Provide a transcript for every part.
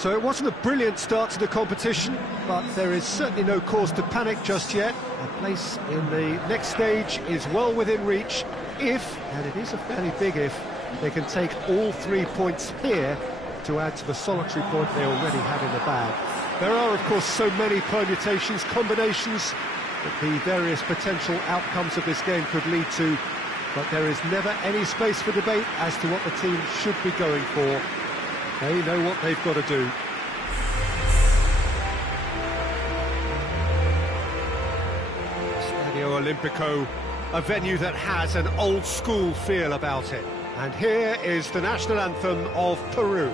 So it wasn't a brilliant start to the competition, but there is certainly no cause to panic just yet. A place in the next stage is well within reach if, and it is a fairly big if, they can take all 3 points here to add to the solitary point they already have in the bag. There are, of course, so many permutations, combinations that the various potential outcomes of this game could lead to, but there is never any space for debate as to what the team should be going for. They know what they've got to do. Stadio Olimpico, a venue that has an old-school feel about it. And here is the national anthem of Peru.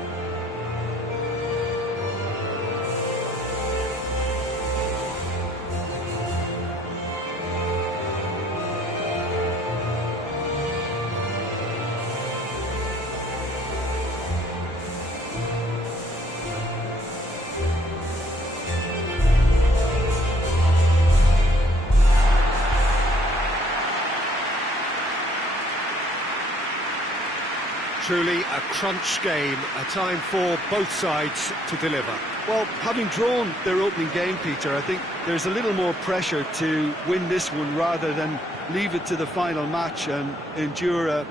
Truly a crunch game, a time for both sides to deliver. Well, having drawn their opening game, Peter, I think there's a little more pressure to win this one rather than leave it to the final match and endure a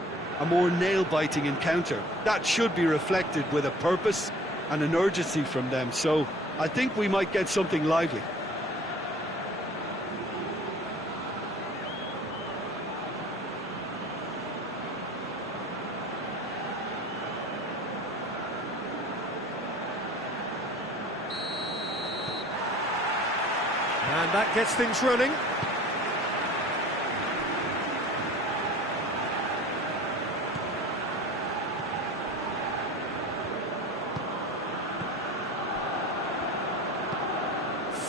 more nail-biting encounter. That should be reflected with a purpose and an urgency from them, so I think we might get something lively. And that gets things running.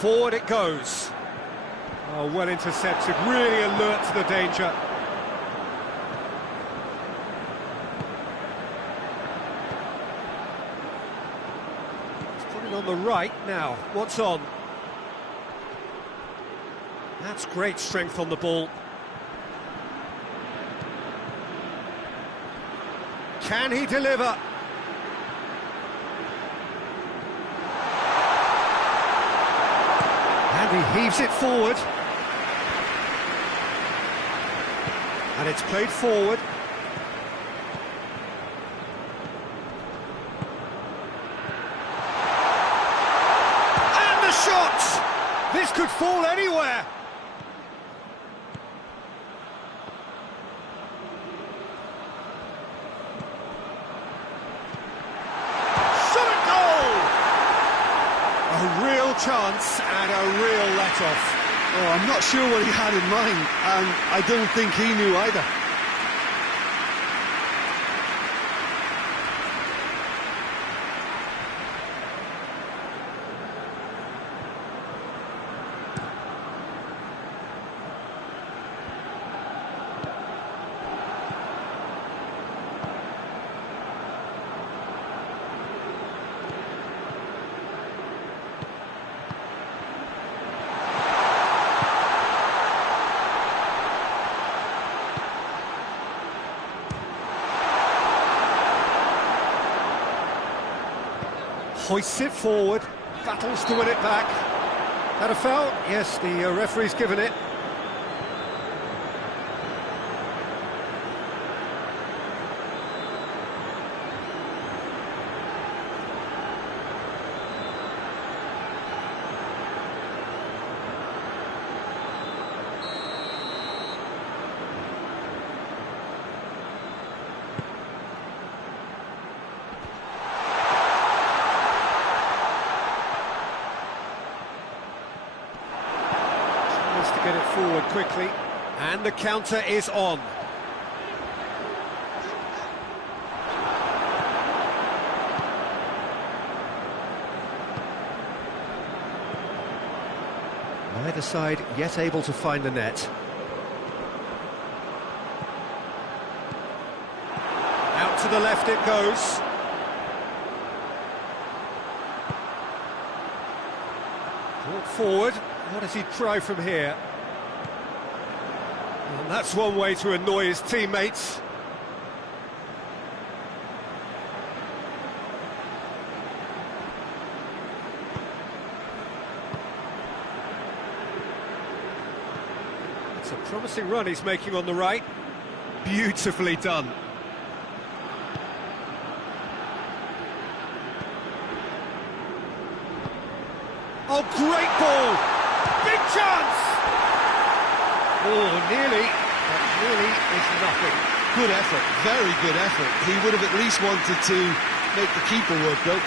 Forward it goes. Oh, well intercepted, really alert to the danger. It's put it on the right now. What's on? That's great strength on the ball. Can he deliver? And he heaves it forward. And it's played forward. And the shot! This could fall anywhere. A real chance and a real let-off. Oh, I'm not sure what he had in mind, and I don't think he knew either. Hoists it forward, battles to win it back. Had a foul? Yes, the referee's given it. To get it forward quickly, and the counter is on. Neither side yet able to find the net. Out to the left it goes. Brought forward. What does he try from here? And that's one way to annoy his teammates. Promising run he's making on the right. Beautifully done. Oh, great ball! Big chance! Oh, nearly, but nearly is nothing. Good effort, very good effort. He would have at least wanted to make the keeper work, though.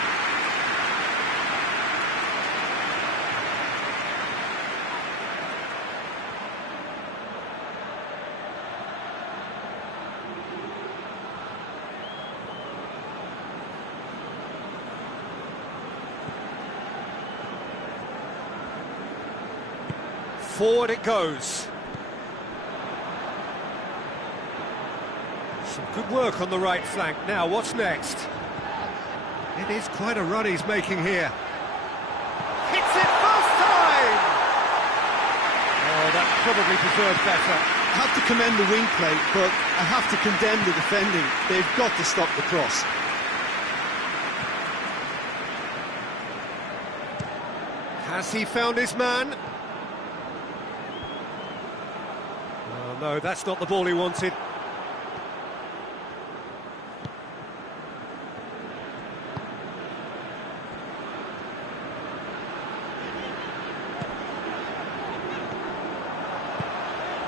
Forward it goes. Some good work on the right flank. Now, what's next? It is quite a run he's making here. Hits it first time! Oh, that probably deserved better. I have to commend the wing play, but I have to condemn the defending. They've got to stop the cross. Has he found his man? Oh, no, that's not the ball he wanted.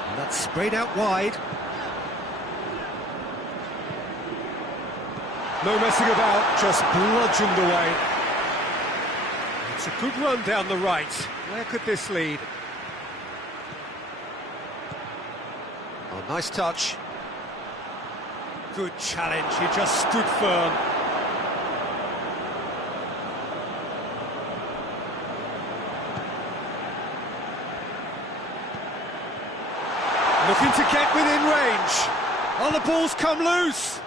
And that's sprayed out wide. No messing about, just bludgeoned away. It's a good run down the right. Where could this lead? Oh, nice touch. Good challenge, he just stood firm. Looking to get within range. Oh, the ball's come loose.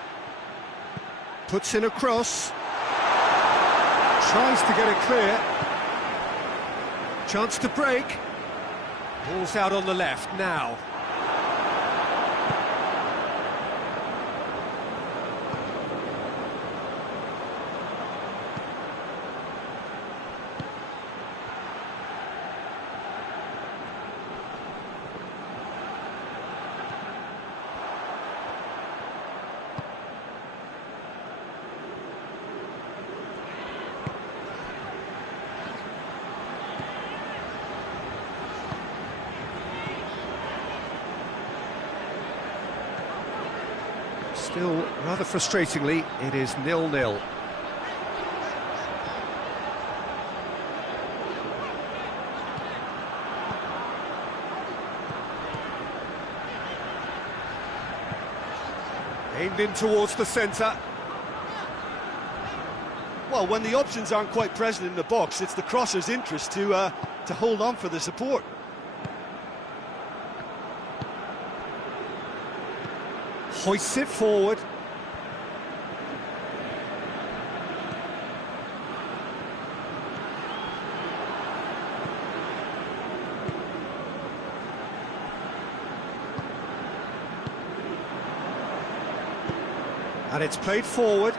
Puts in a cross. Tries to get it clear. Chance to break. Ball's out on the left now. Still, rather frustratingly, it is 0-0. Aimed in towards the centre. Well, when the options aren't quite present in the box, it's the crosser's interest to hold on for the support. Hoists it forward. And it's played forward.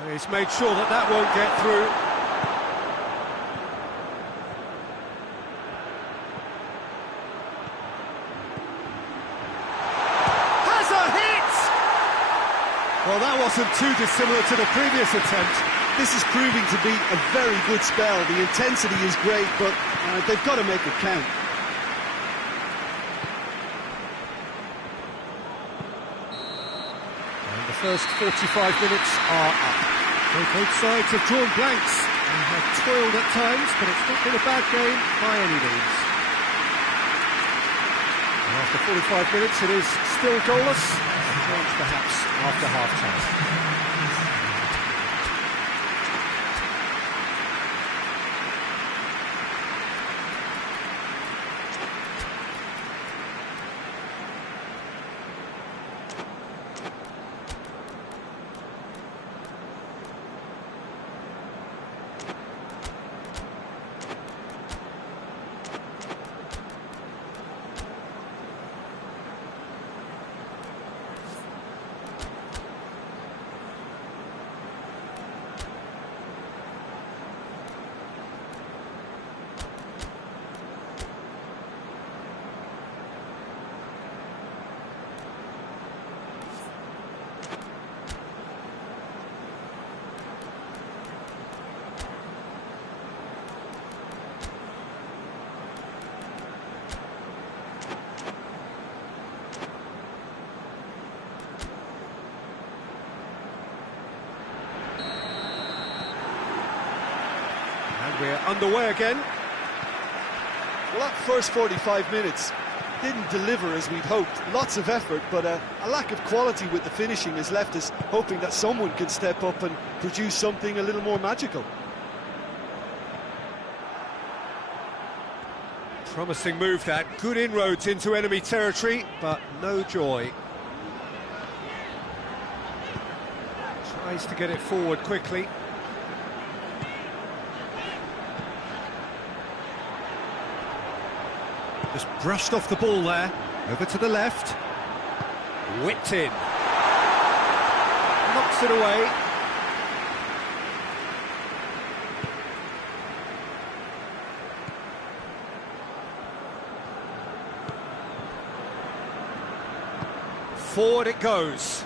And he's made sure that that won't get through. Well, that wasn't too dissimilar to the previous attempt. This is proving to be a very good spell. The intensity is great, but they've got to make it count. And the first 45 minutes are up. So both sides have drawn blanks and have toiled at times, but it's not been a bad game by any means. And after 45 minutes, it is still goalless. Perhaps after half-time. We're underway again. Well, that first 45 minutes didn't deliver as we'd hoped. Lots of effort, but a lack of quality with the finishing has left us hoping that someone can step up and produce something a little more magical. Promising move that, good inroads into enemy territory, but no joy. Tries to get it forward quickly. Just brushed off the ball there, over to the left. Whipped in. Knocks it away. Forward it goes.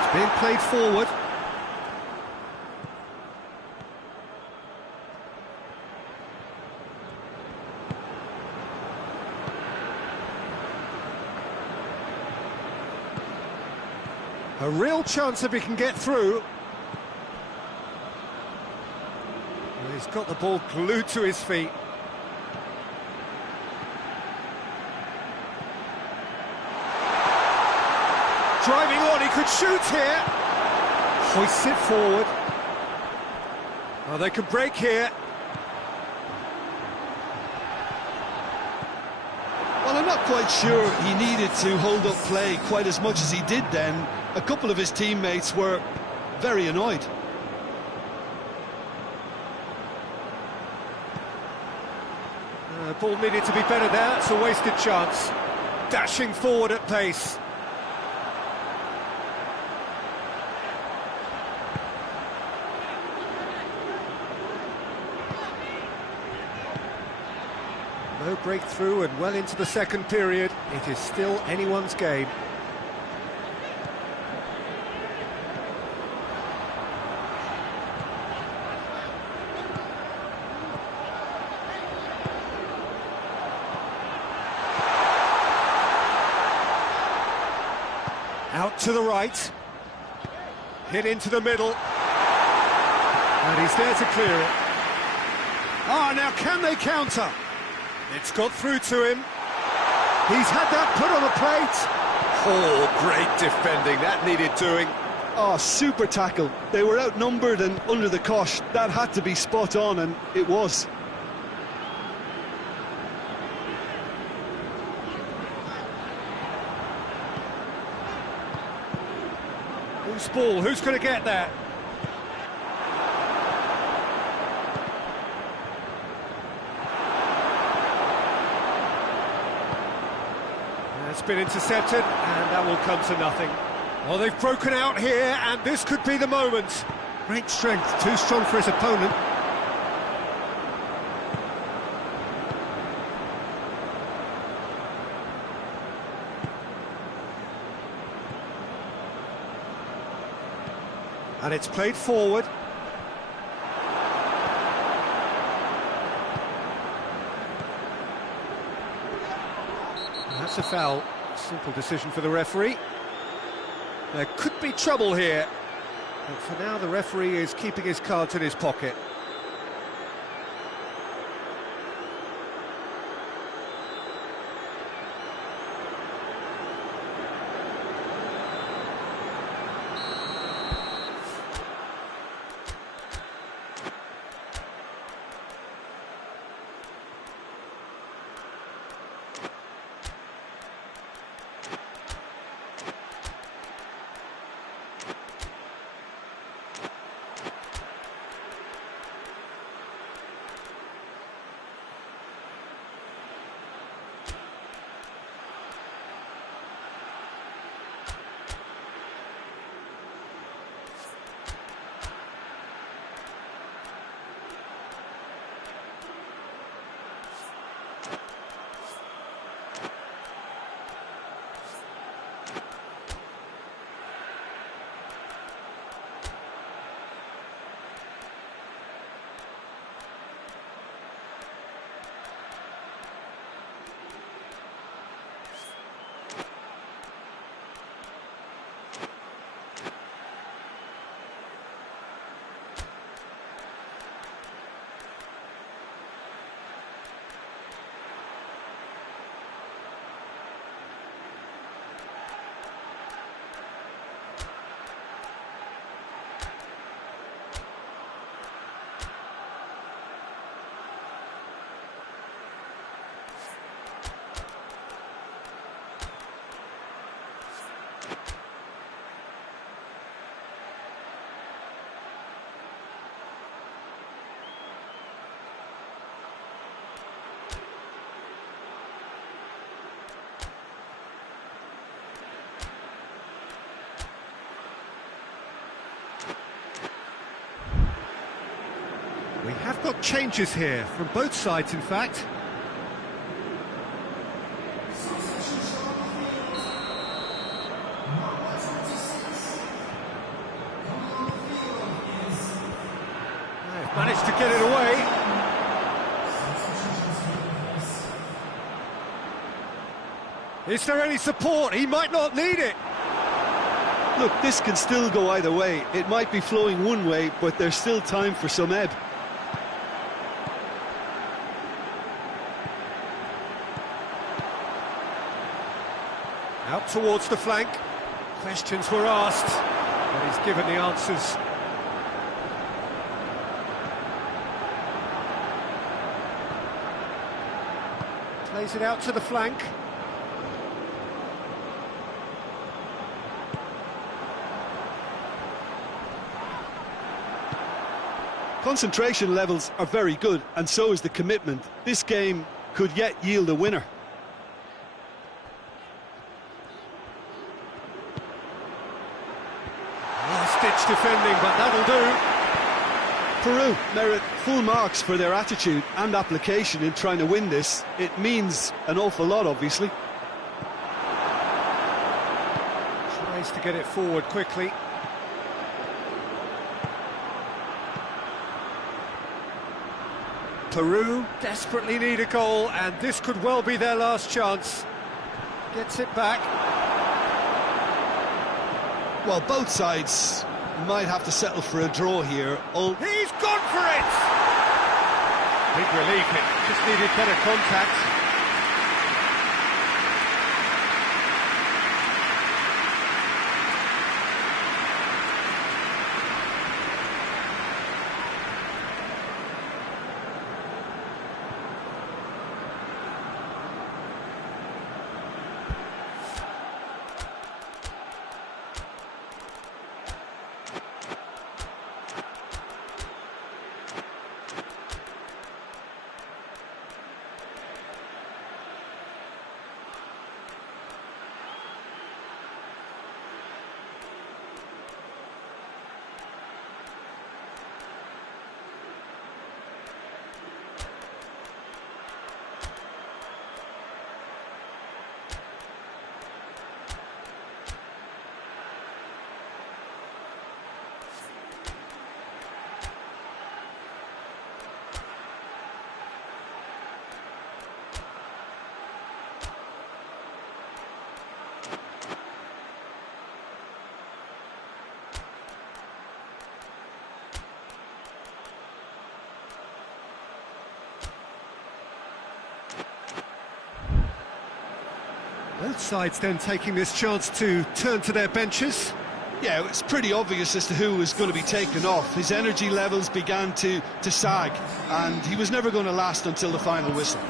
It's being played forward. A real chance if he can get through. Well, he's got the ball glued to his feet. Driving on, he could shoot here. Hoists it forward. Oh, they can break here. Well, I'm not quite sure he needed to hold up play quite as much as he did then. A couple of his teammates were very annoyed. Ball needed to be better there, it's a wasted chance. Dashing forward at pace. No breakthrough and well into the second period. It is still anyone's game. Out to the right. Hit into the middle. And he's there to clear it. Ah, now can they counter? It's got through to him. He's had that put on a plate. Oh, great defending. That needed doing. Oh, super tackle. They were outnumbered and under the cosh. That had to be spot on, and it was. Who's ball? Who's going to get that? It's been intercepted, and that will come to nothing. Well, they've broken out here, and this could be the moment. Great strength, too strong for his opponent. And it's played forward. That's a foul. Simple decision for the referee. There could be trouble here. But for now, the referee is keeping his cards in his pocket. We have got changes here, from both sides in fact. They've managed to get it away. Is there any support? He might not need it. Look, this can still go either way. It might be flowing one way, but there's still time for some ebb. Out towards the flank. Questions were asked, but he's given the answers. Plays it out to the flank. Concentration levels are very good, and so is the commitment. This game could yet yield a winner. Last-ditch defending, but that'll do. Peru merit full marks for their attitude and application in trying to win this. It means an awful lot, obviously. Tries to get it forward quickly. Peru desperately need a goal, and this could well be their last chance. Gets it back. Well, both sides might have to settle for a draw here. He's gone for it! Big relief, it just needed better contact. Both sides then taking this chance to turn to their benches. Yeah, it's pretty obvious as to who was going to be taken off. His energy levels began to sag, and he was never going to last until the final whistle.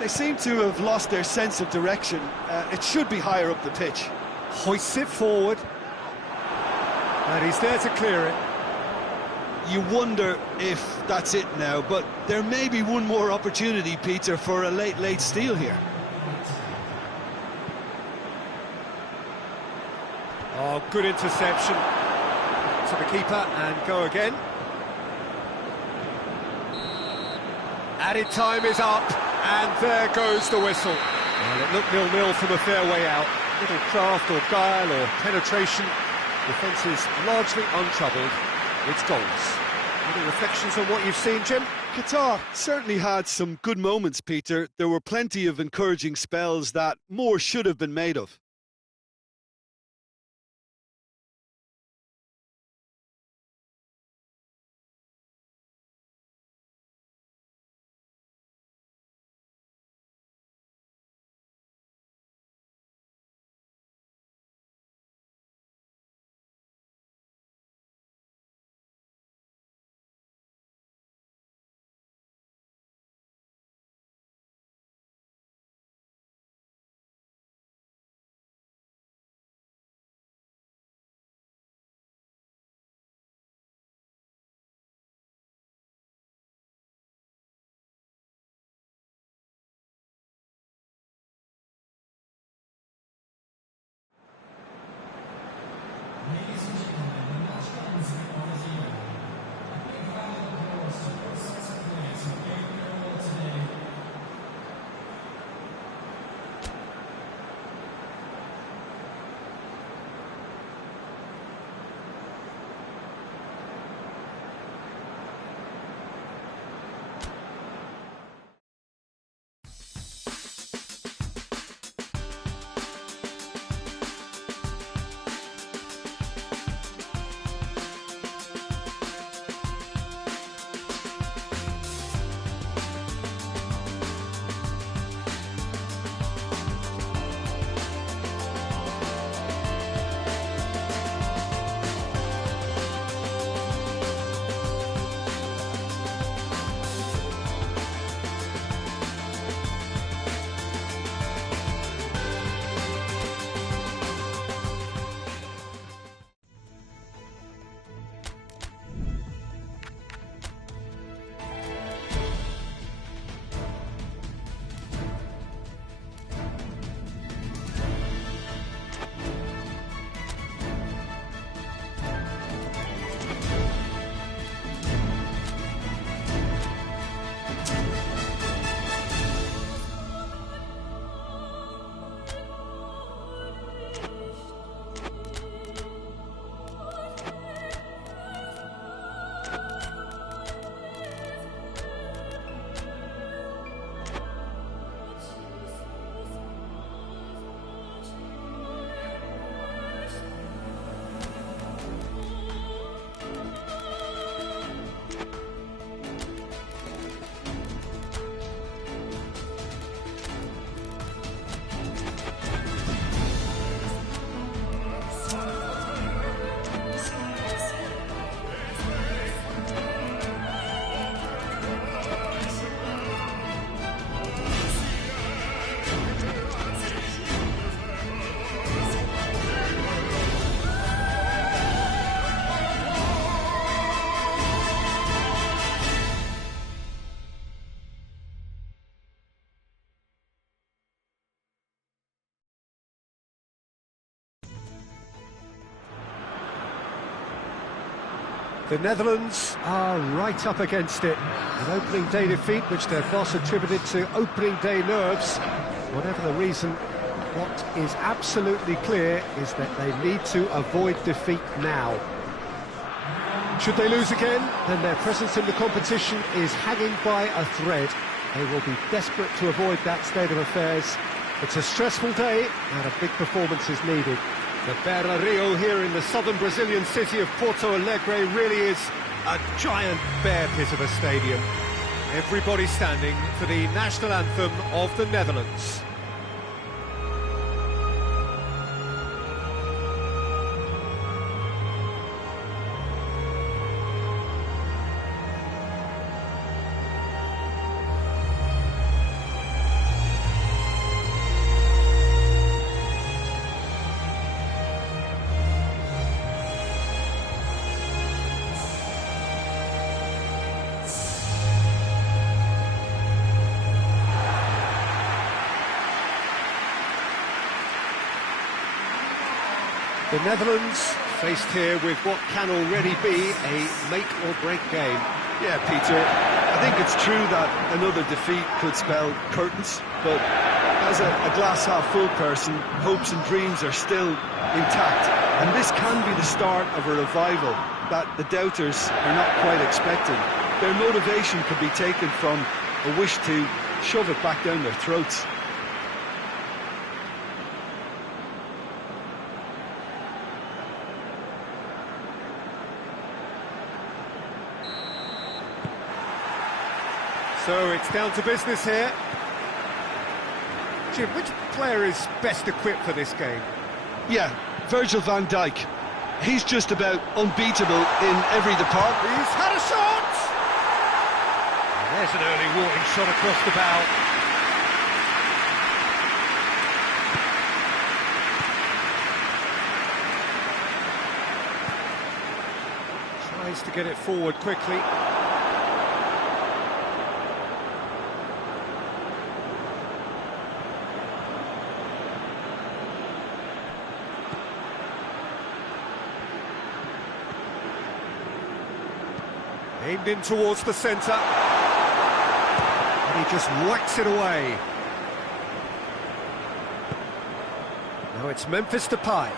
They seem to have lost their sense of direction. It should be higher up the pitch. Hoists it forward. And he's there to clear it. You wonder if that's it now, but there may be one more opportunity, Peter, for a late steal here. Oh, good interception. To the keeper and go again. Added time is up, and there goes the whistle. Well, it looked 0-0 from a fair way out. Little craft or guile or penetration. Defence is largely untroubled. It's goals. Any reflections on what you've seen, Jim? Qatar certainly had some good moments, Peter. There were plenty of encouraging spells that more should have been made of. The Netherlands are right up against it. An opening day defeat which their boss attributed to opening day nerves. Whatever the reason, what is absolutely clear is that they need to avoid defeat now. Should they lose again, then their presence in the competition is hanging by a thread. They will be desperate to avoid that state of affairs. It's a stressful day and a big performance is needed. The Beira Rio here in the southern Brazilian city of Porto Alegre really is a giant bear pit of a stadium. Everybody standing for the national anthem of the Netherlands. The Netherlands faced here with what can already be a make-or-break game. Yeah, Peter, I think it's true that another defeat could spell curtains, but as a glass-half-full person, hopes and dreams are still intact, and this can be the start of a revival that the doubters are not quite expecting. Their motivation could be taken from a wish to shove it back down their throats. So it's down to business here. Jim, which player is best equipped for this game? Yeah, Virgil van Dijk. He's just about unbeatable in every department. He's had a shot! And there's an early warning shot across the bow. Tries to get it forward quickly. Aimed in towards the centre. And he just whacks it away. Now it's Memphis Depay.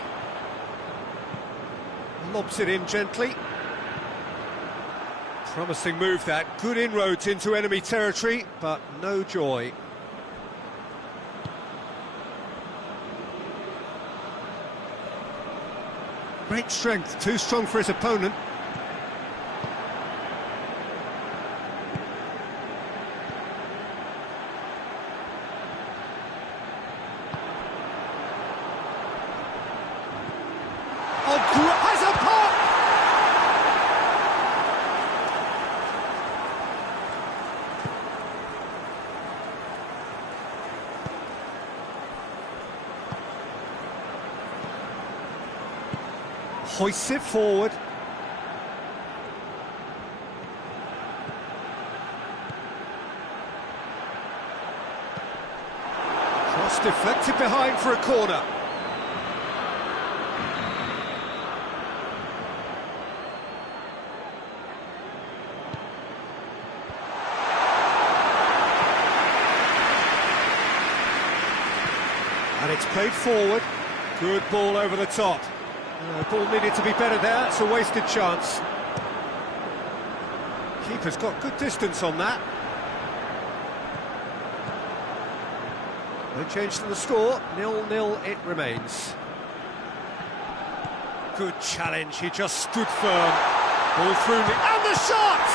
Lobs it in gently. Promising move that. Good inroads into enemy territory, but no joy. Great strength, too strong for his opponent. Has a pop! Hoists it forward. Cross deflected behind for a corner. And it's played forward. Good ball over the top. Ball needed to be better there. It's a wasted chance. Keeper's got good distance on that. No change to the score. 0-0 it remains. Good challenge. He just stood firm. Ball through. And the shot!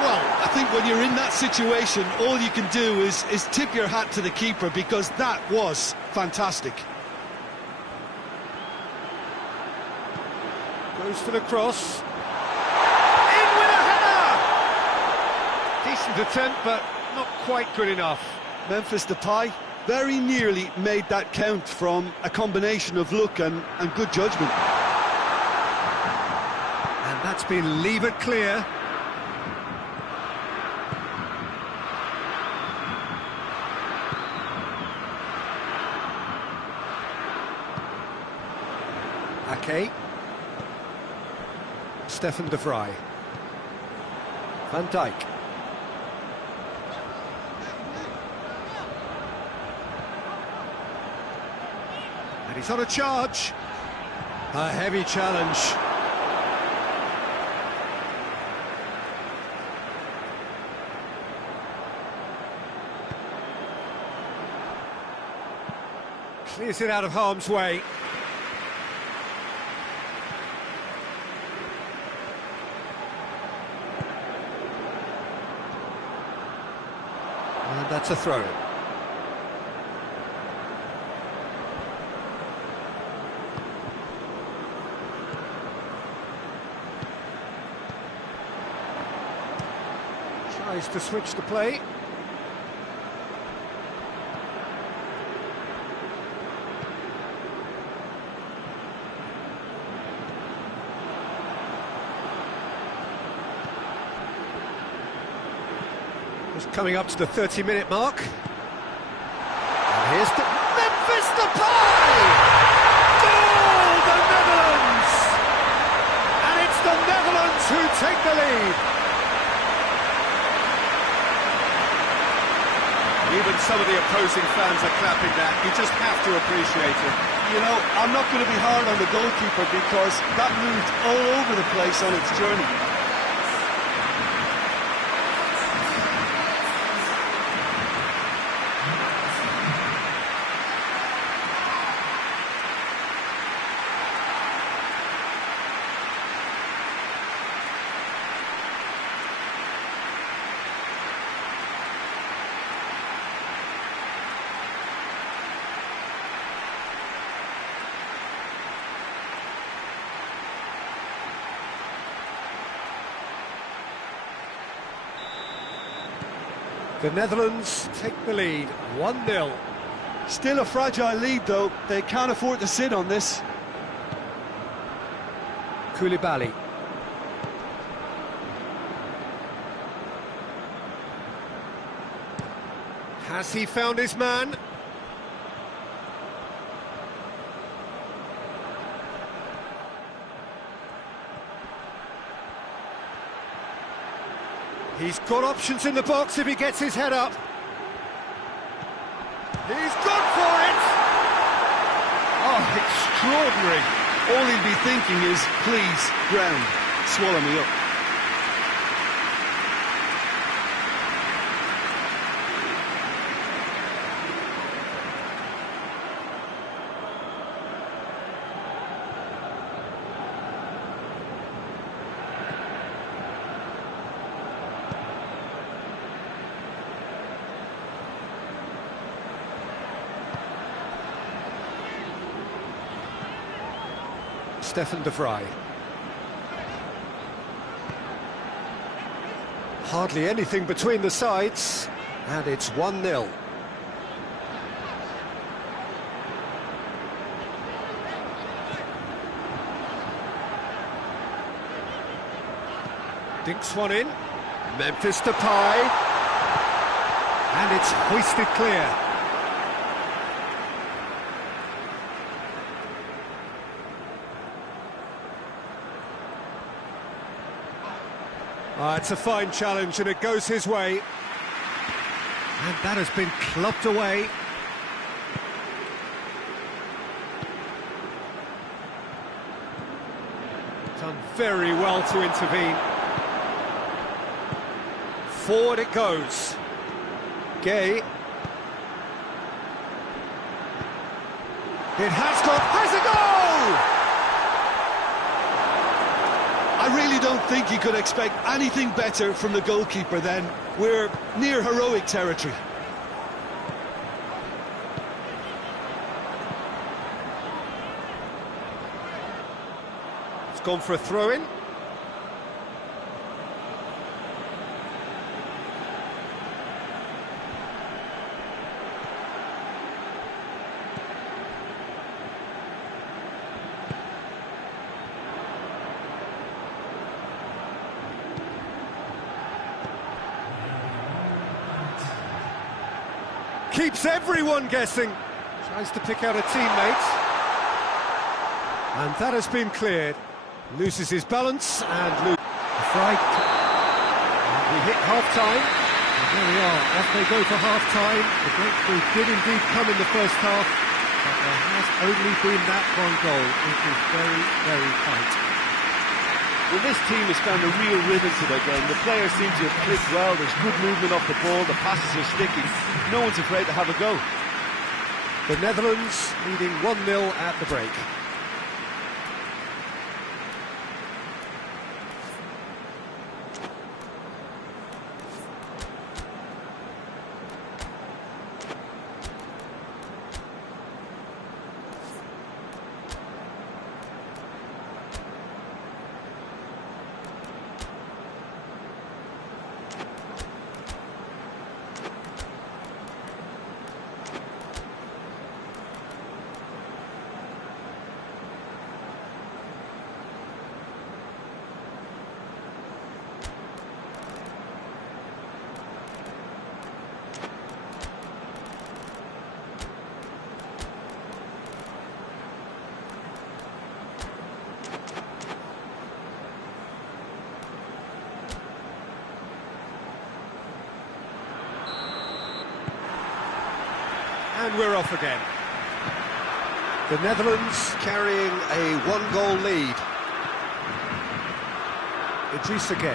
Well, I think when you're in that situation, all you can do is tip your hat to the keeper, because that was fantastic. Goes for the cross. In with a header! Decent attempt, but not quite good enough. Memphis Depay very nearly made that count from a combination of luck and good judgment. And that's been levered clear. Ake. Stefan de Vrij. Van Dijk. And he's on a charge. A heavy challenge. Clears it out of harm's way. And that's a throw. Tries to switch the play. Just coming up to the 30-minute mark. And here's the Memphis Depay! Goal, the Netherlands! And it's the Netherlands who take the lead. Even some of the opposing fans are clapping that. You just have to appreciate it. You know, I'm not going to be hard on the goalkeeper because that moved all over the place on its journey. The Netherlands take the lead, 1-0. Still a fragile lead, though. They can't afford to sit on this. Koulibaly. Has he found his man? He's got options in the box if he gets his head up. He's gone for it! Oh, extraordinary. All he'll be thinking is, please, ground, swallow me up. Stefan de Vrij. Hardly anything between the sides, and it's 1-0. Dinks one in. Memphis Depay. And it's hoisted clear. It's a fine challenge and it goes his way. And that has been clubbed away. Done very well to intervene. Forward it goes. Gay. It has a goal! I really don't think you could expect anything better from the goalkeeper then. We're near heroic territory. It's gone for a throw-in. Keeps everyone guessing. Tries to pick out a teammate. And that has been cleared. Loses his balance and Fright. We hit half-time. And there we are, off they go for half-time. The breakthrough did indeed come in the first half, but there has only been that one goal. It is very, very tight. Well, this team has found a real rhythm to their game. The players seem to have clicked well. There's good movement off the ball. The passes are sticking. No one's afraid to have a go. The Netherlands leading 1-0 at the break. And we're off again. The Netherlands carrying a one-goal lead. Idrissa Gueye.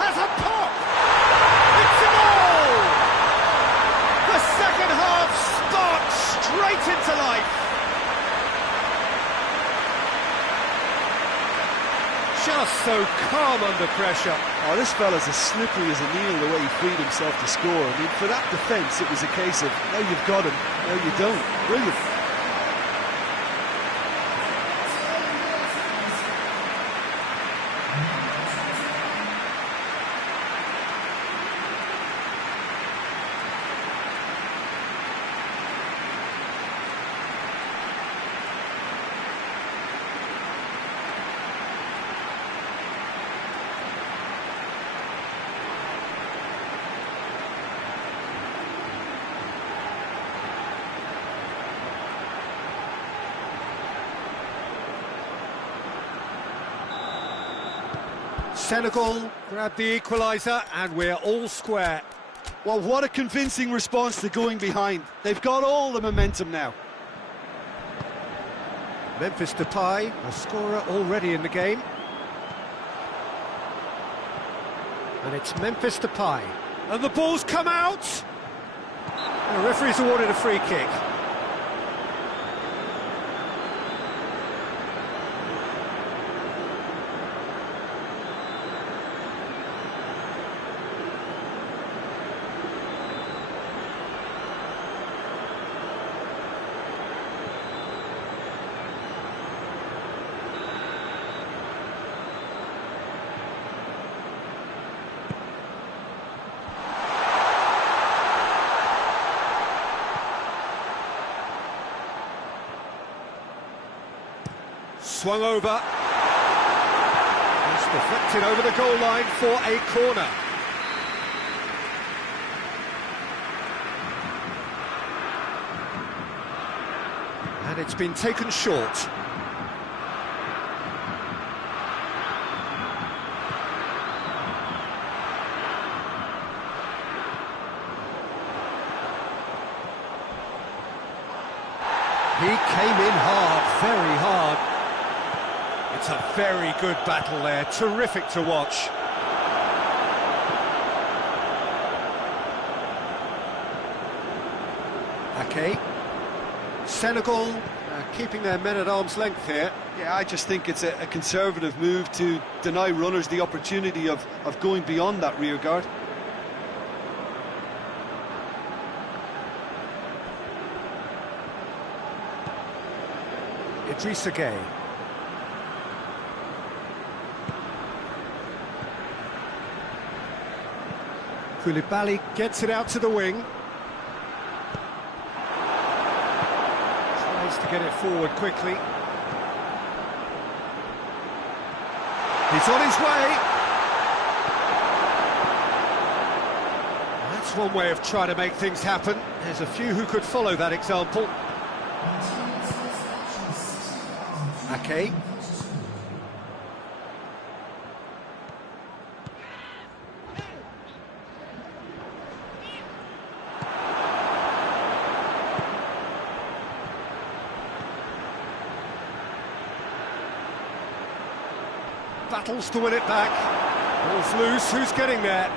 Has a pop! It's a goal! The second half sparks straight into life. Just so calm under pressure. Oh, this fella's as slippery as a needle the way he freed himself to score. I mean, for that defence, it was a case of, now you've got him, now you don't. Brilliant. Senegal grab the equaliser and we're all square. Well, what a convincing response to going behind. They've got all the momentum now. Memphis Depay, a scorer already in the game. And it's Memphis Depay. And the ball's come out! The referee's awarded a free kick. Swung over. It's deflected over the goal line for a corner. And it's been taken short. He came in hard, very hard. It's a very good battle there, terrific to watch. Ake. Senegal keeping their men at arm's length here. Yeah, I just think it's a conservative move to deny runners the opportunity of going beyond that rear guard. Idrissa Gueye. Koulibaly gets it out to the wing. Tries to get it forward quickly. He's on his way. That's one way of trying to make things happen. There's a few who could follow that example. Ake. Battles to win it back. Ball's loose, who's getting there?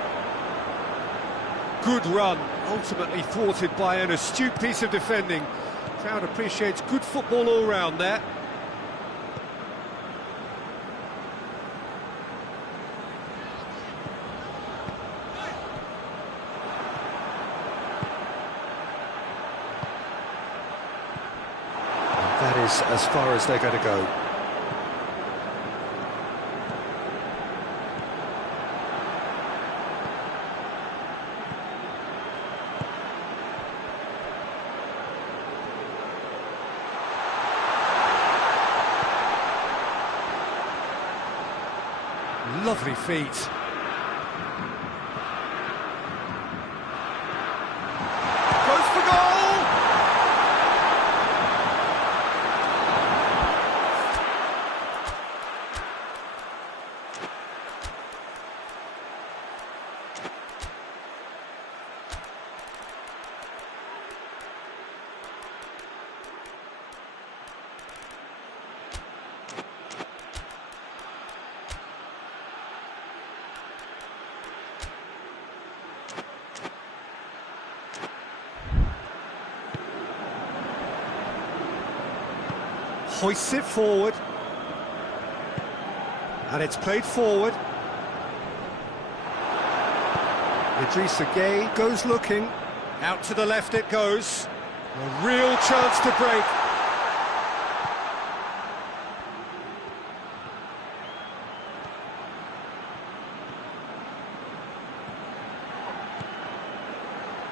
Good run, ultimately thwarted by an astute piece of defending. Crowd appreciates good football all round there. That is as far as they're going to go. Lovely feet. Goes for goal! Hoists it forward, and it's played forward. Idrissa Gueye goes looking, out to the left it goes. A real chance to break.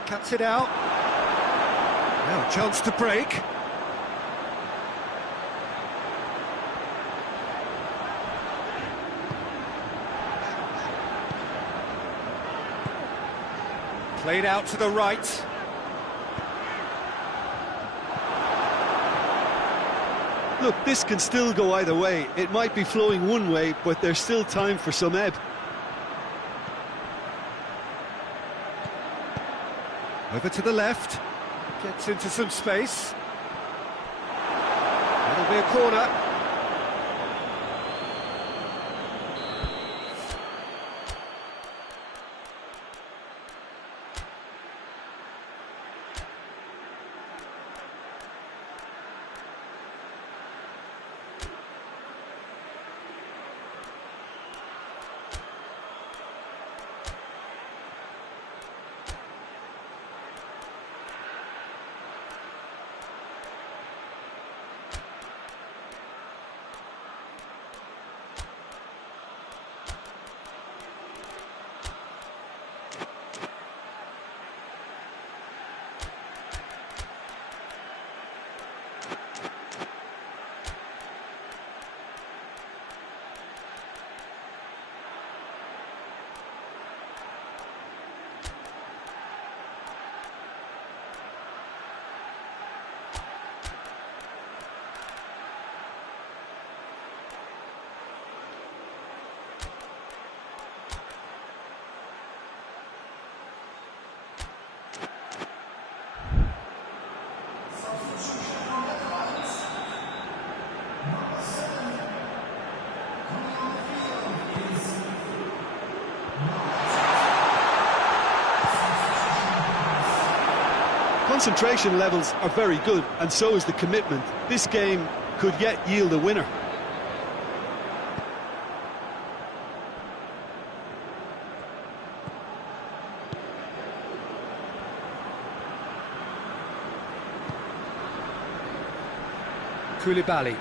Cuts it out. Now a chance to break. Played out to the right. Look, this can still go either way. It might be flowing one way, but there's still time for some ebb. Over to the left. Gets into some space. That'll be a corner. Concentration levels are very good, and so is the commitment. This game could yet yield a winner. Koulibaly.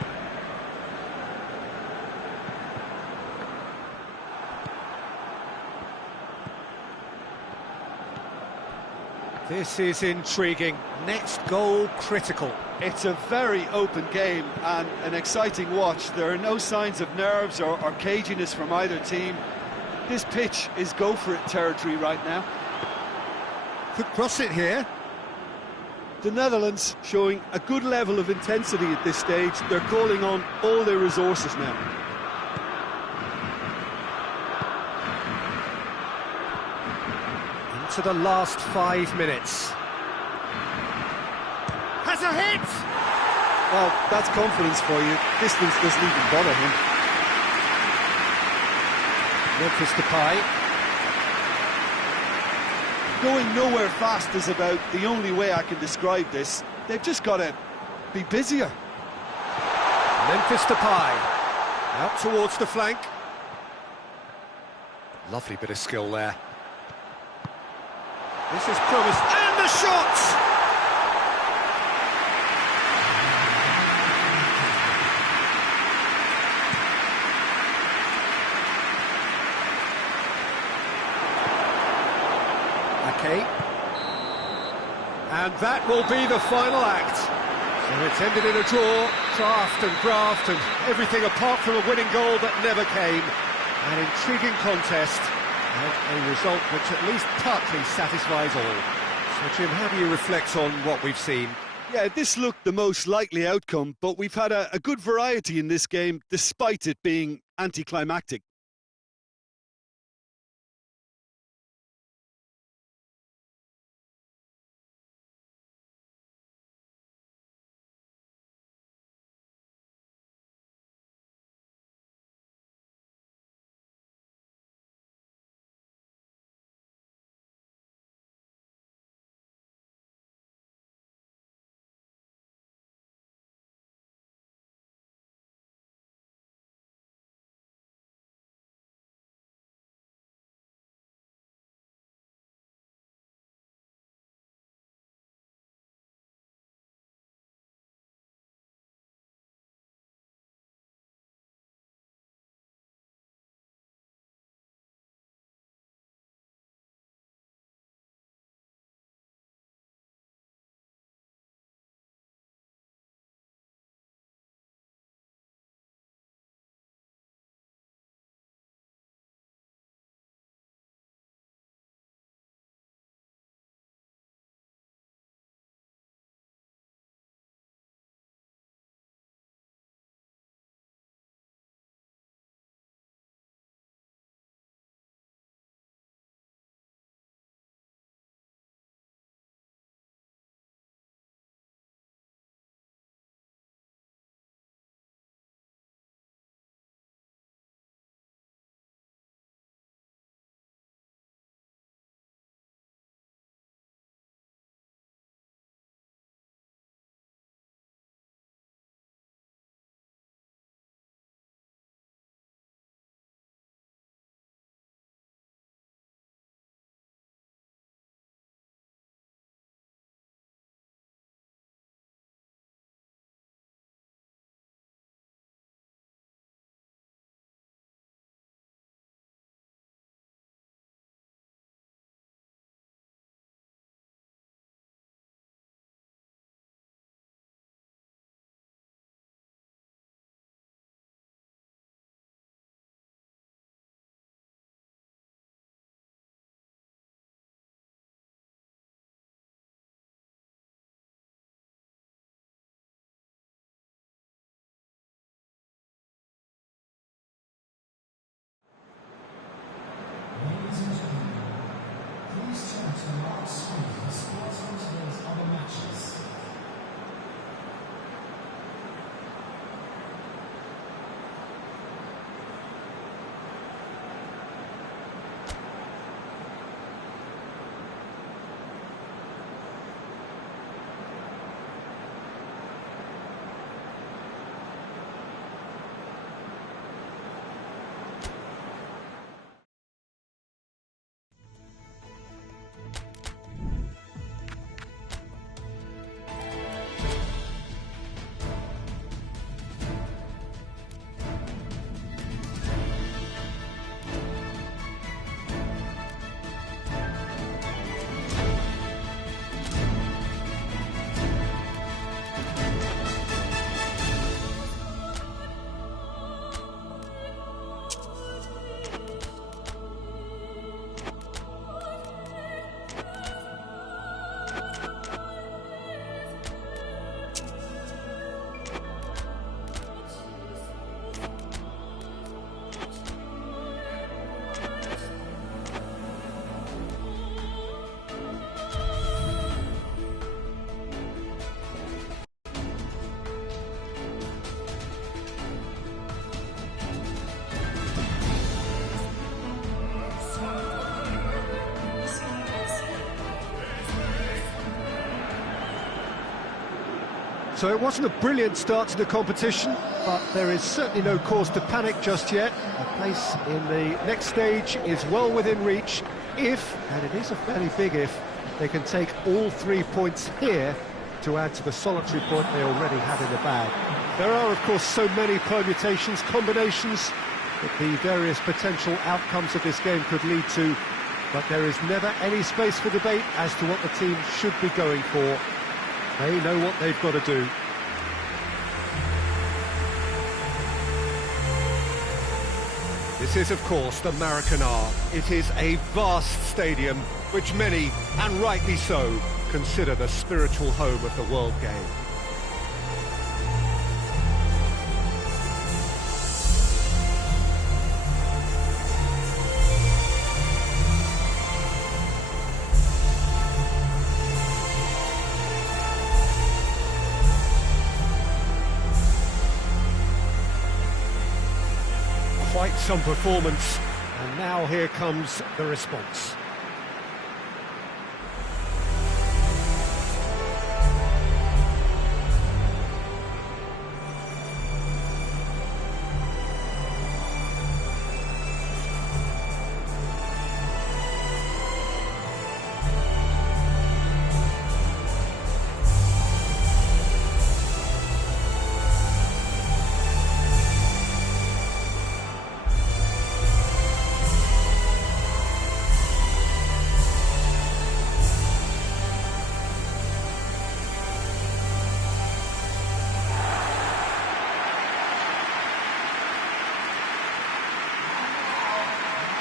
This is intriguing. Next goal critical. It's a very open game and an exciting watch. There are no signs of nerves or caginess from either team. This pitch is go-for-it territory right now. Could cross it here. The Netherlands showing a good level of intensity at this stage. They're calling on all their resources now. Into the last 5 minutes. Has a hit! Well, that's confidence for you. Distance doesn't even bother him. Memphis Depay. Going nowhere fast is about the only way I can describe this. They've just got to be busier. Memphis Depay. Out towards the flank. Lovely bit of skill there. This is promised. And the shot! Okay. And that will be the final act. So it's ended in a draw, craft and graft and everything apart from a winning goal that never came. An intriguing contest and a result which at least partly satisfies all. So Jim, how do you reflect on what we've seen? Yeah, this looked the most likely outcome, but we've had a good variety in this game despite it being anticlimactic. So it wasn't a brilliant start to the competition, but there is certainly no cause to panic just yet. A place in the next stage is well within reach if, and it is a fairly big if, they can take all 3 points here to add to the solitary point they already had in the bag. There are, of course, so many permutations, combinations that the various potential outcomes of this game could lead to, but there is never any space for debate as to what the team should be going for. They know what they've got to do. This is, of course, the Maracanã. It is a vast stadium, which many, and rightly so, consider the spiritual home of the world game. Quite some performance, and now here comes the response.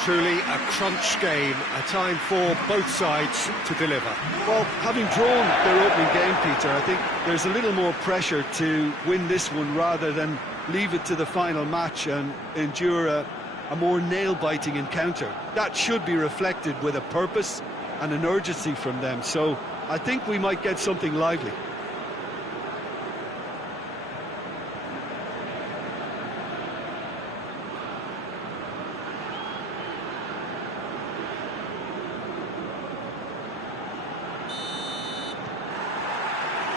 Truly a crunch game, a time for both sides to deliver. Well, having drawn their opening game, Peter, I think there's a little more pressure to win this one rather than leave it to the final match and endure a more nail-biting encounter. That should be reflected with a purpose and an urgency from them, so I think we might get something lively.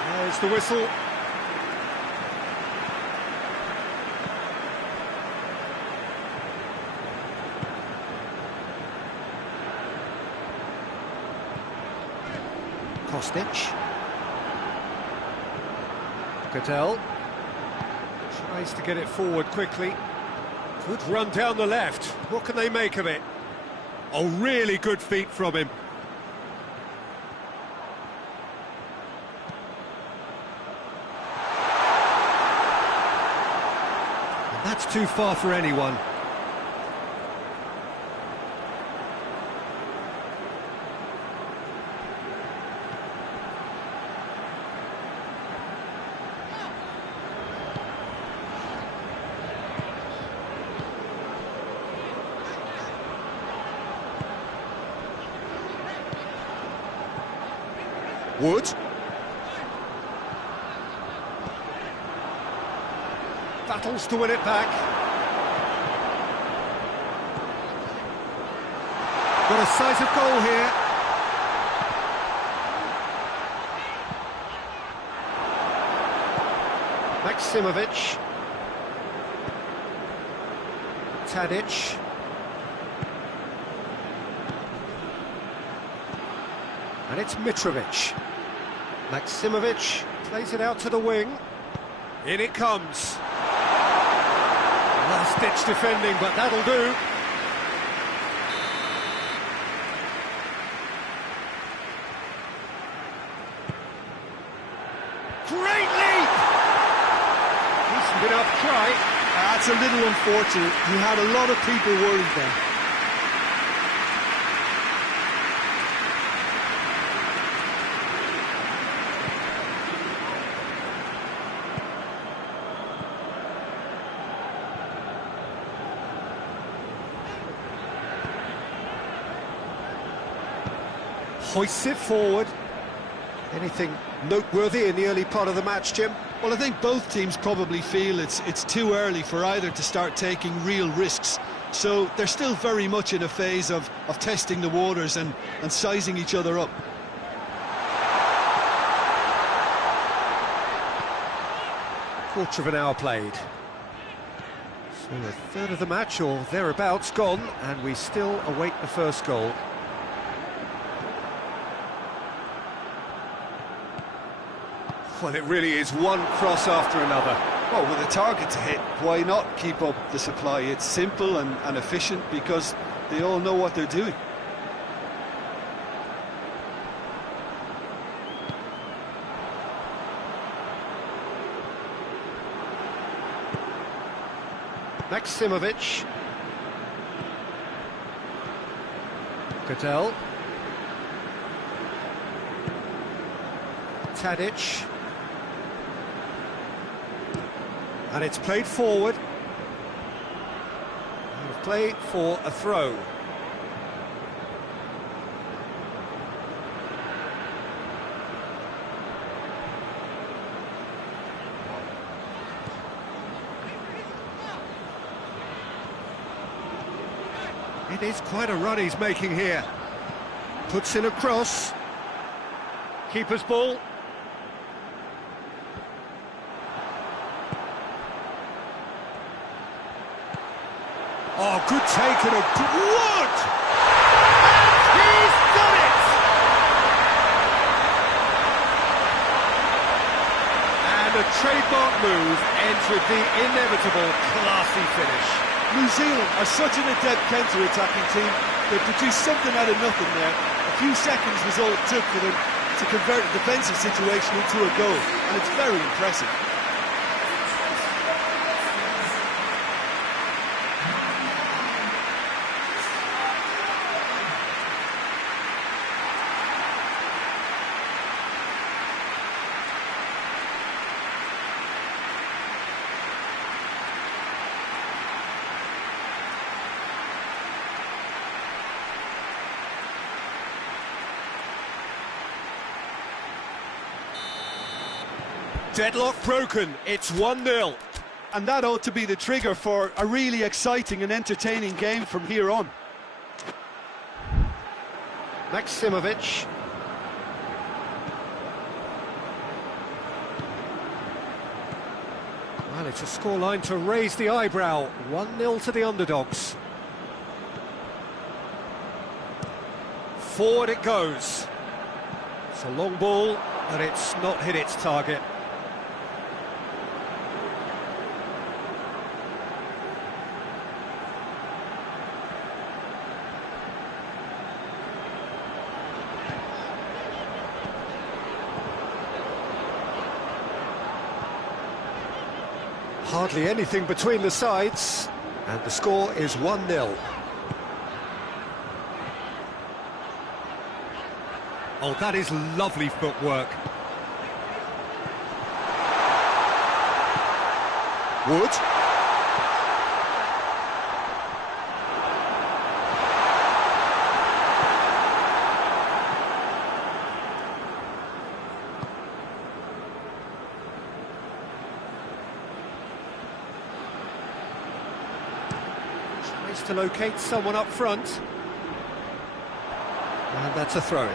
There's the whistle. Kostic. Cattell tries to get it forward quickly. Good run down the left. What can they make of it? Oh, really good feet from him. That's too far for anyone. Wood. Battles to win it back. Got a sight of goal here. Maksimovic. Tadic. And it's Mitrovic. Maksimovic plays it out to the wing. In it comes. Last-ditch defending, but that'll do. Great leap! Decent enough try. That's a little unfortunate. He had a lot of people worried there. Hoists it forward. Anything noteworthy in the early part of the match, Jim? Well, I think both teams probably feel it's too early for either to start taking real risks. So they're still very much in a phase of testing the waters and sizing each other up. quarter of an hour played. So a third of the match, or thereabouts, gone, and we still await the first goal. Well, it really is one cross after another. Well, with a target to hit, why not keep up the supply? It's simple and efficient because they all know what they're doing. Maximovic. Cadell. Tadic. And it's played forward. And play for a throw. It is quite a run he's making here. Puts in a cross. Keeper's ball. Oh, good take and a good wood! And he's done it! And a trademark move ends with the inevitable classy finish. New Zealand are such an adept counter-attacking team. They produced something out of nothing there. A few seconds was all it took for them to convert a defensive situation into a goal, and it's very impressive. Deadlock broken, it's 1-0. And that ought to be the trigger for a really exciting and entertaining game from here on. Maximovic. Well, it's a scoreline to raise the eyebrow. 1-0 to the underdogs. Forward it goes. It's a long ball, but it's not hit its target. Hardly anything between the sides, and the score is 1-0. Oh, that is lovely footwork. Wood. To locate someone up front, and that's a throw-in.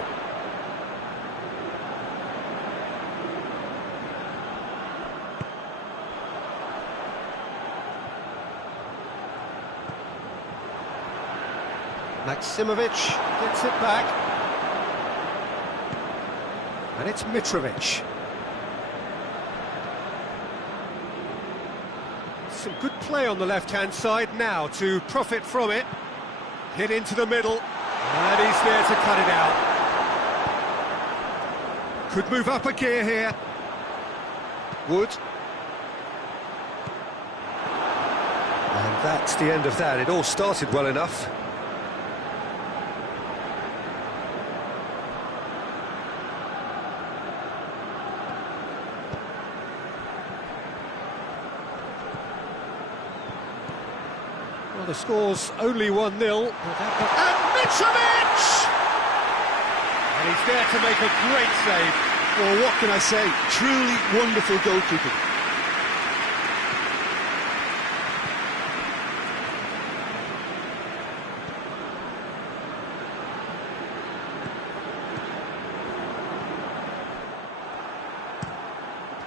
Maximovic gets it back, and it's Mitrovic. Some good play on the left-hand side now to profit from it. Hit into the middle, and he's there to cut it out. Could move up a gear here. Wood. And that's the end of that. It all started well enough. Well, the score's only 1-0. And Mitrovic! And he's there to make a great save. Well, what can I say? Truly wonderful goalkeeping.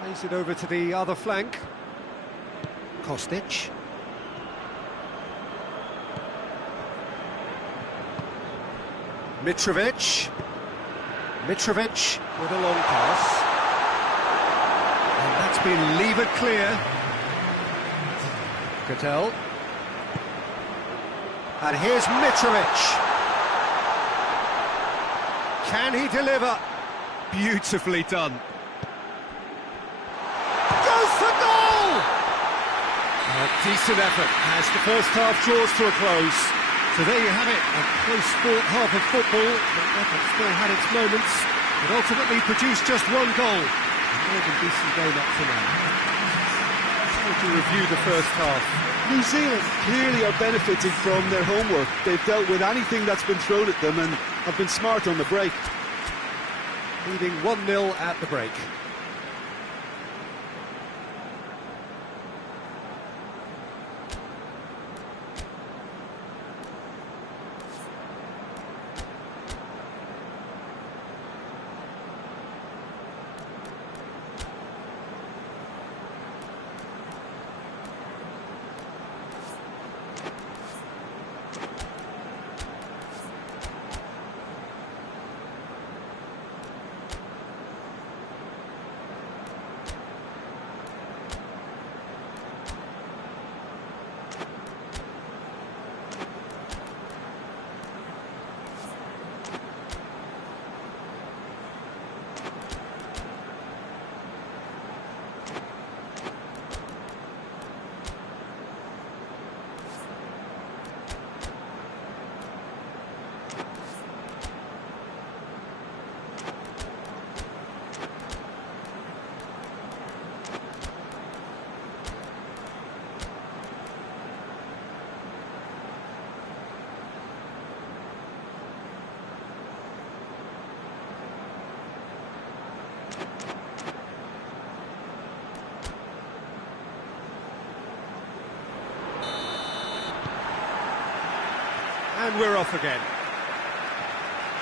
Plays it over to the other flank. Kostic. Mitrovic. Mitrovic with a long pass. And that's been levered clear. Cattell. And here's Mitrovic. Can he deliver? Beautifully done. Goes for goal! A decent effort as the first half draws to a close. So there you have it, a close fought half of football. The effort still had its moments, but ultimately produced just one goal. A more than decent game up to now. How would you review the first half? New Zealand clearly are benefiting from their homework. They've dealt with anything that's been thrown at them and have been smart on the break. Leading 1-0 at the break. And we're off again.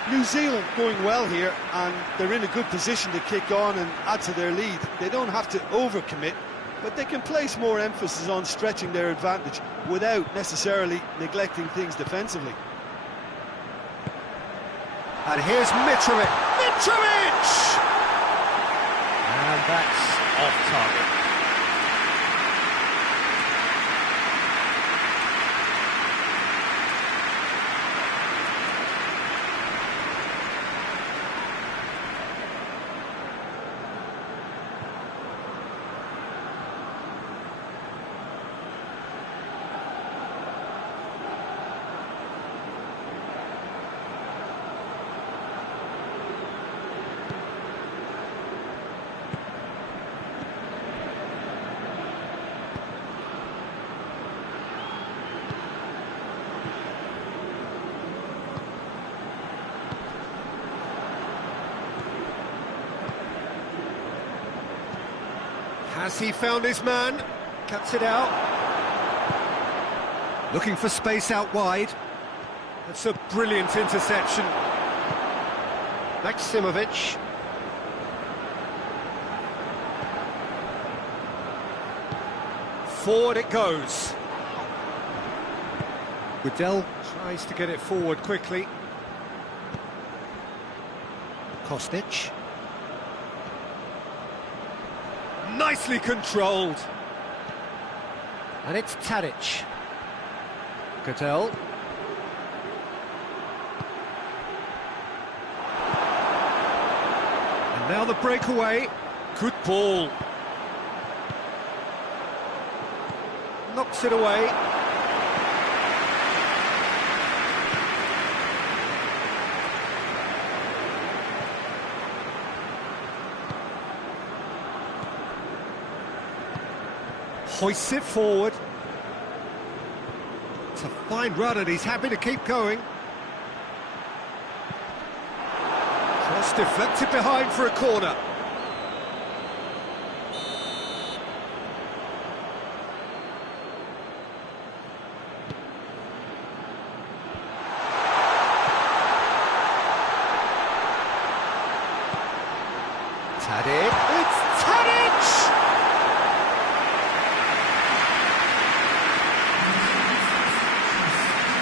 New Zealand going well here, and they're in a good position to kick on and add to their lead. They don't have to overcommit, but they can place more emphasis on stretching their advantage without necessarily neglecting things defensively. And here's Mitrovic. Mitrovic! And that's off target. Has he found his man? Cuts it out. Looking for space out wide. That's a brilliant interception. Maximovic. Forward it goes. Waddell tries to get it forward quickly. Kostic. Nicely controlled. And it's Tadic. Cattell. And now the breakaway. Good ball. Knocks it away. Hoists it forward. It's a fine run and he's happy to keep going. Cross deflected behind for a corner. Tadic. It's Tadic!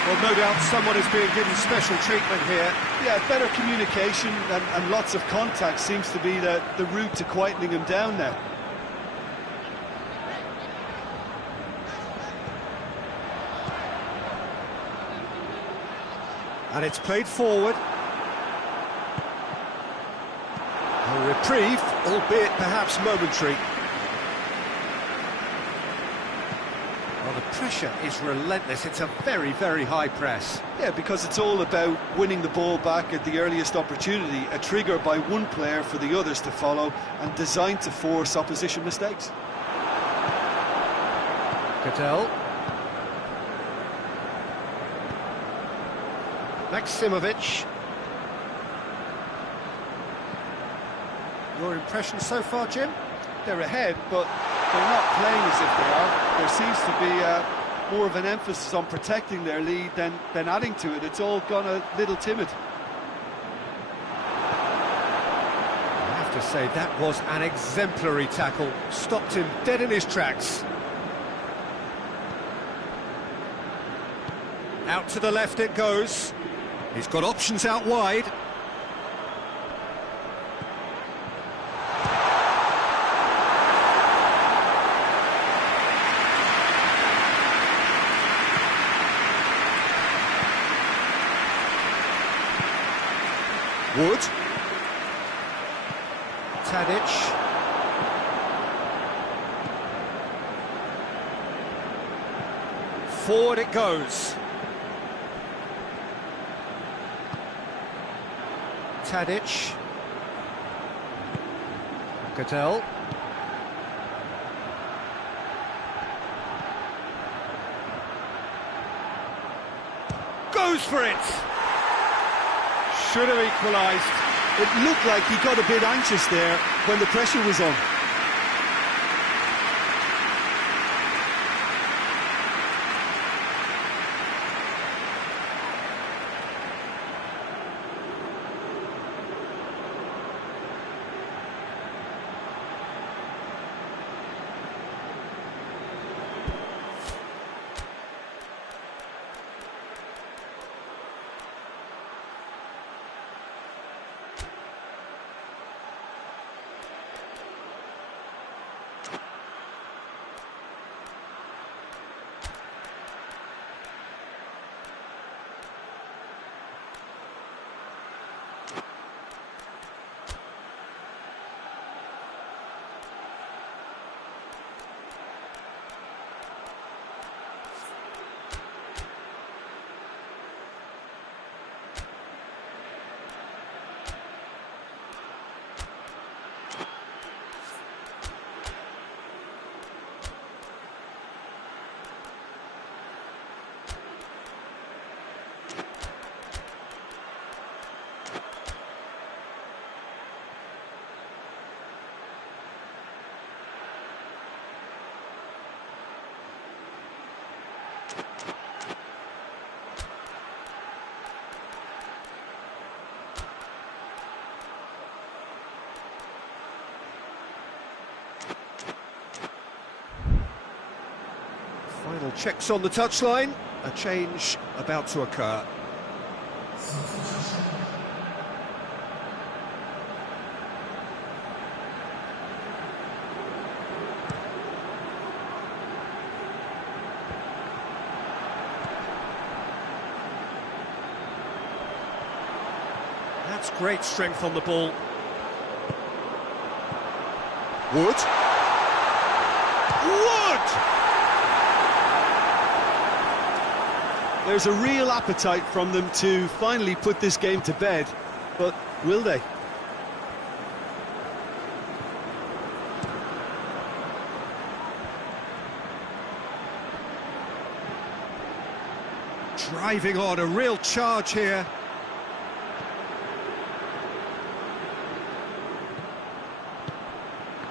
Well, no doubt someone is being given special treatment here. Yeah, better communication and lots of contact seems to be the route to quietening him down now. And it's played forward. A reprieve, albeit perhaps momentary. Well, the pressure is relentless. It's a very, very high press. Yeah, because it's all about winning the ball back at the earliest opportunity, a trigger by one player for the others to follow, and designed to force opposition mistakes. Cattell. Maximovic. Your impression so far, Jim? They're ahead, but they're not playing as if they are. There seems to be more of an emphasis on protecting their lead than adding to it. It's all gone a little timid. I have to say, that was an exemplary tackle. Stopped him dead in his tracks. Out to the left it goes. He's got options out wide. Wood. Tadic. Forward it goes. Tadic. Cattell. Goes for it! Should have equalised. It looked like he got a bit anxious there when the pressure was on. Final checks on the touchline. A change about to occur. That's great strength on the ball. Wood. Wood! There's a real appetite from them to finally put this game to bed, but will they? Driving on, a real charge here.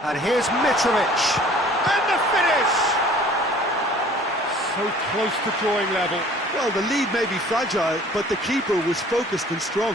And here's Mitrovic. And the finish! So close to drawing level. Well, the lead may be fragile, but the keeper was focused and strong.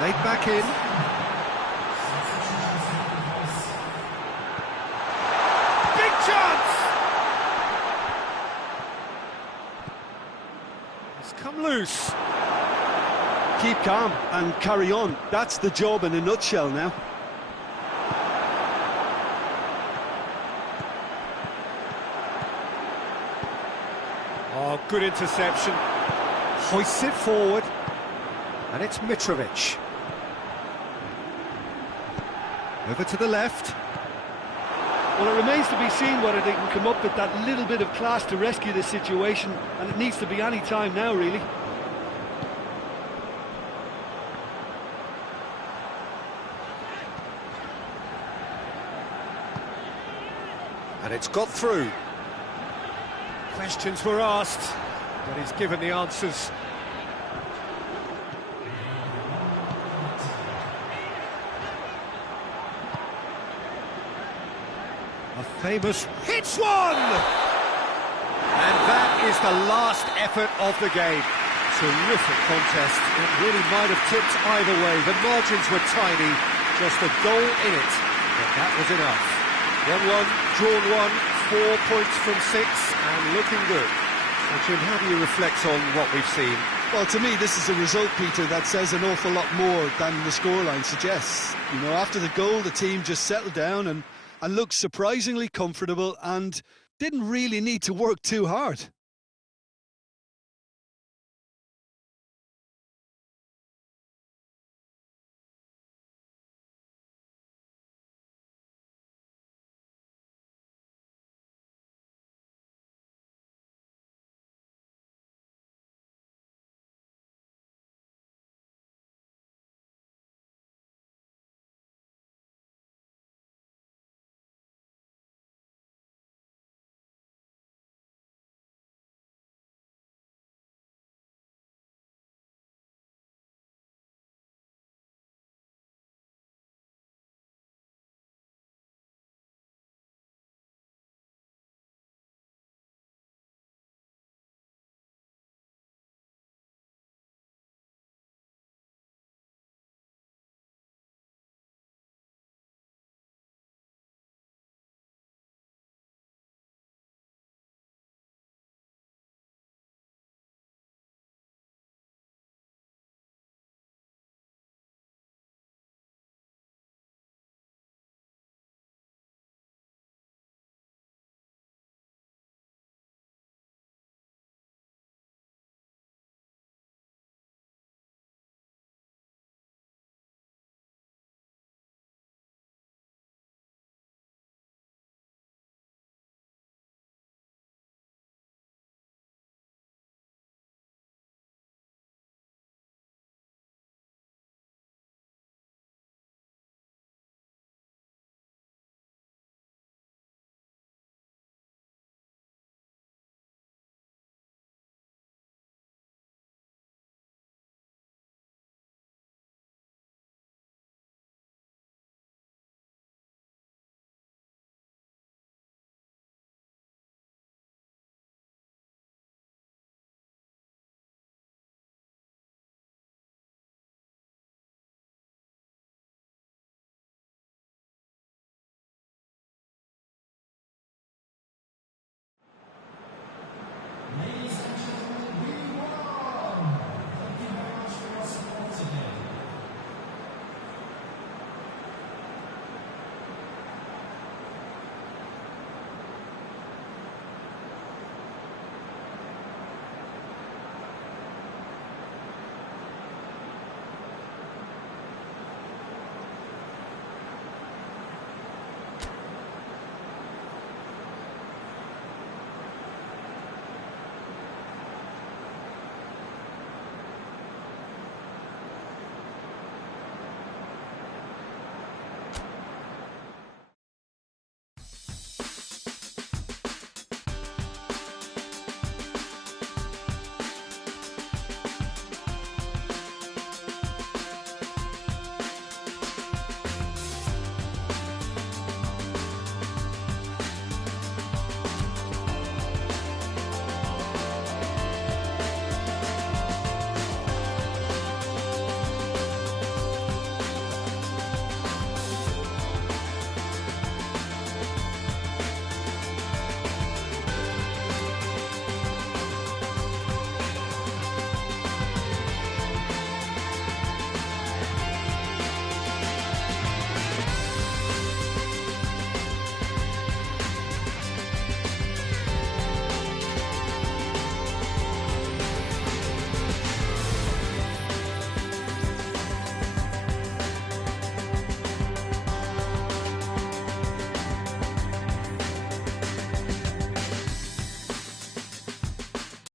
Played back in. Big chance! It's come loose. Keep calm and carry on. That's the job in a nutshell now. Oh, good interception. Hoists it forward. And it's Mitrovic. Over to the left. Well, it remains to be seen whether they can come up with that little bit of class to rescue the situation, and it needs to be any time now, really. And it's got through. Questions were asked, but he's given the answers. A famous hits one! And that is the last effort of the game. Terrific contest. It really might have tipped either way. The margins were tiny, just a goal in it, but that was enough. 1-1, drawn 1, 4 points from 6, and looking good. So, Jim, how do you reflect on what we've seen? Well, to me, this is a result, Peter, that says an awful lot more than the scoreline suggests. You know, after the goal, the team just settled down and looked surprisingly comfortable and didn't really need to work too hard.